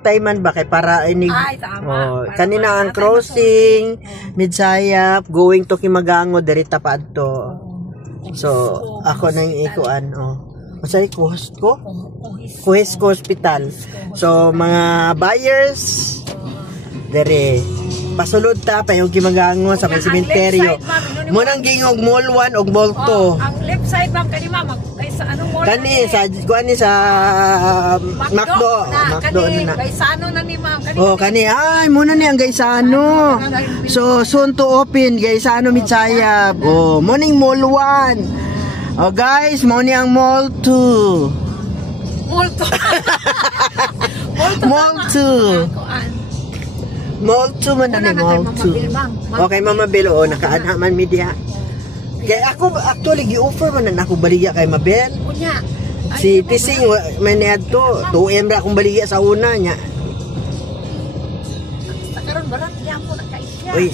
Tayman ba kay para inig tama. kanina ang crossing Midsayap going to Kimagango dirita pa adto. So ako nang ikuan Masay Kuhis Hospital. So mga buyers dere pasulod ta pa yung Kimagango sa may sementeryo. Mo nang gingog mall 1 ug mall 2. Ang left side bang kanima kaysa anong mall? Kani sa Macdo na. Gaisano na ni ma'am. Kani ay muna ni ang Gaisano. So soon to open Gaisano Midsayap. Morning mall 1. Guys, mo ni ang mall 2. Mall 2. Mall 2. Mall 2 man na ni mall 2. Okay, Mama Bel, nakaanha man media. Kaya ako actually gi-offer man na ako baligya kay Mabel. Si Tising man niadto, 2M ra akong baligya sa una nya. Karon barat gyapon na kay siya. Uy,